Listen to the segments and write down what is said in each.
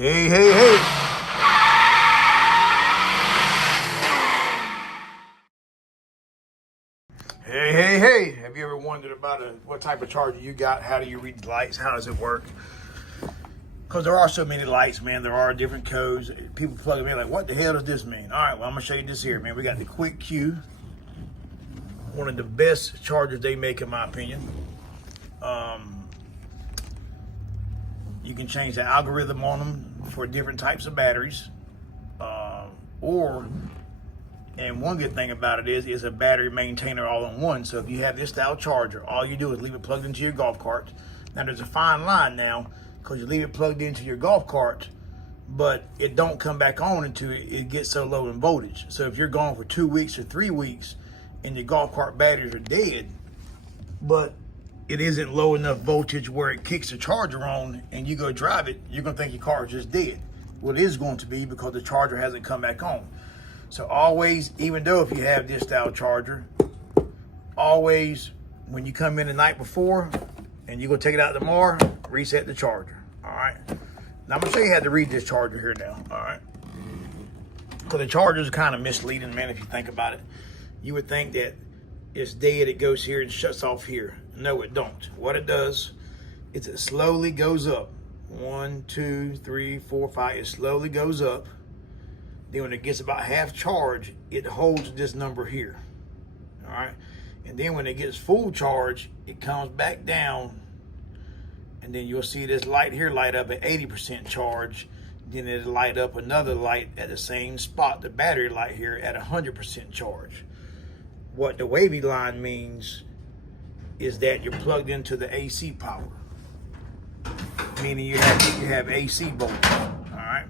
Hey, hey, hey. Hey, hey, hey. Have you ever wondered about what type of charger you got? How do you read the lights? How does it work? Because there are so many lights, man. There are different codes. People plug them in like, what the hell does this mean? All right, well, I'm going to show you this here, man. We got the QUIQ Q. One of the best chargers they make, in my opinion. You can change the algorithm on them for different types of batteries. And one good thing about it is a battery maintainer all in one. So if you have this style charger, all you do is leave it plugged into your golf cart. Now there's a fine line now, because you leave it plugged into your golf cart, but it don't come back on until it gets so low in voltage. So if you're gone for 2 weeks or 3 weeks and your golf cart batteries are dead, but it isn't low enough voltage where it kicks the charger on and you go drive it, you're gonna think your car is just dead. Well, it is going to be, because the charger hasn't come back on. So always, even though if you have this style charger, always when you come in the night before and you go take it out tomorrow, reset the charger. All right. Now I'm gonna show you how to read this charger here now. All right. Because the charger is kind of misleading, man. If you think about it, you would think that it's dead, it goes here and shuts off here. No, it don't. What it does is it slowly goes up. 1, 2, 3, 4, 5. It slowly goes up. Then when it gets about half charge, it holds this number here. All right. And then when it gets full charge, it comes back down. And then you'll see this light here light up at 80% charge. Then it'll light up another light at the same spot, the battery light here at 100% charge. What the wavy line means is that you're plugged into the AC power, meaning you have AC voltage. All right.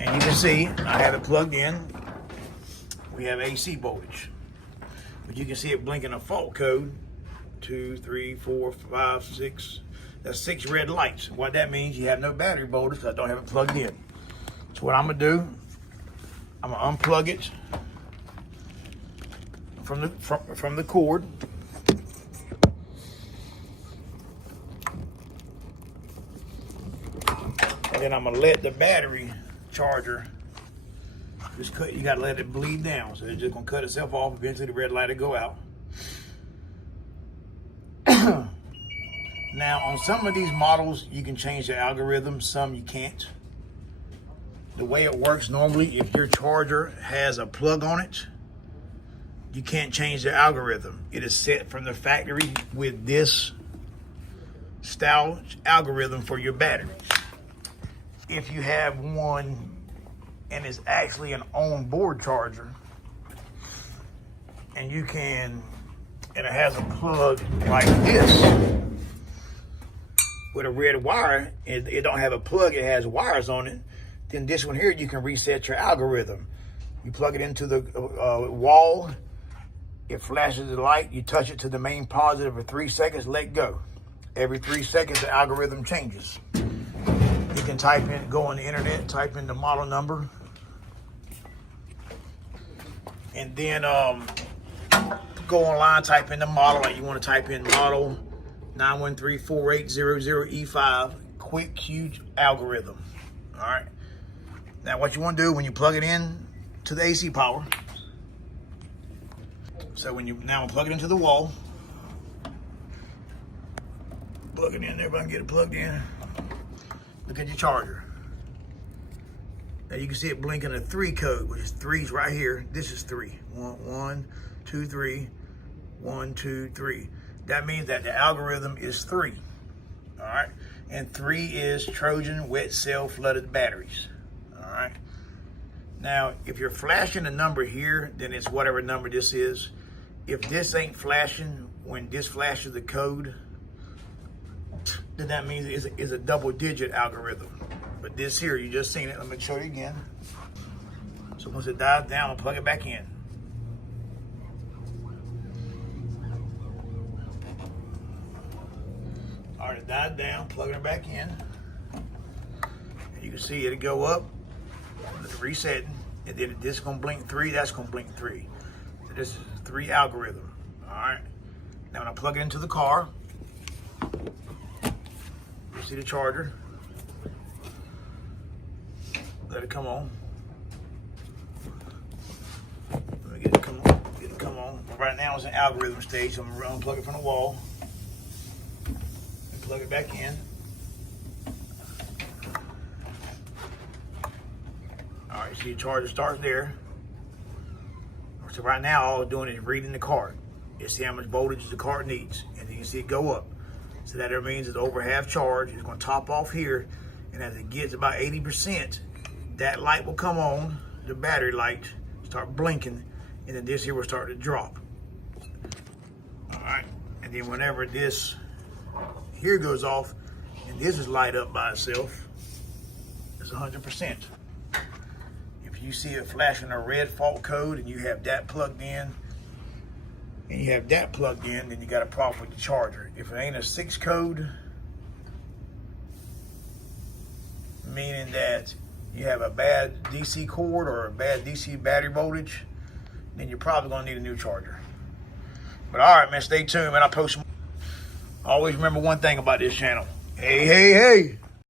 And you can see I have it plugged in. We have AC voltage, but you can see it blinking a fault code. 2, 3, 4, 5, 6. That's 6 red lights. What that means, you have no battery voltage because I don't have it plugged in. So what I'm gonna do, I'm gonna unplug it from the cord. And then I'm gonna let the battery charger just cut. You gotta let it bleed down. So it's just gonna cut itself off. Eventually the red light will go out. Now on some of these models, you can change the algorithm. Some you can't. The way it works normally, if your charger has a plug on it, you can't change the algorithm. It is set from the factory with this style algorithm for your batteries. If you have one and it's actually an on-board charger, and it has a plug like this with a red wire, it don't have a plug, it has wires on it, then this one here, you can reset your algorithm. You plug it into the wall, it flashes the light, you touch it to the main positive for 3 seconds, let go. Every 3 seconds, the algorithm changes. You can go on the internet, type in the model number, and then go online, type in the model. Like you want to type in model 9134800E5 QUIQ Q algorithm. All right. Now what you want to do when you plug it in to the AC power. So now plug it into the wall. Plug it in there, if I can get it plugged in. Look at your charger. Now you can see it blinking a 3 code, which is 3's right here. This is 3. 1, 2, 3. 1, 2, 3. That means that the algorithm is 3. All right. And 3 is Trojan wet cell flooded batteries. All right. Now, if you're flashing a number here, then it's whatever number this is. If this ain't flashing, when this flashes the code, then that means it's a double-digit algorithm. But this here, you just seen it. Let me show you again. So once it dies down, I'll plug it back in. All right, it died down, plugging it back in. And you can see it'll go up, resetting, and then this is gonna blink 3, that's gonna blink 3. So this is a 3 algorithm, all right? Now when I plug it into the car, you see the charger. Let it come on. Let me get it come on. Get it come on. Right now it's in algorithm stage, so I'm gonna unplug it from the wall and plug it back in. All right, see the charger starts there. So right now, all it's doing is reading the card. You see how much voltage the card needs, and then you see it go up. So that means it's over half charge. It's going to top off here, and as it gets about 80%, that light will come on, the battery light, start blinking, and then this here will start to drop. All right, and then whenever this here goes off, and this is light up by itself, it's 100%. You see it flashing a red fault code and you have that plugged in, then you got a problem with the charger. If it ain't a 6 code, meaning that you have a bad DC cord or a bad DC battery voltage, then you're probably gonna need a new charger. But all right, man, stay tuned, man. I'll post some. Always remember one thing about this channel. Hey, hey, hey.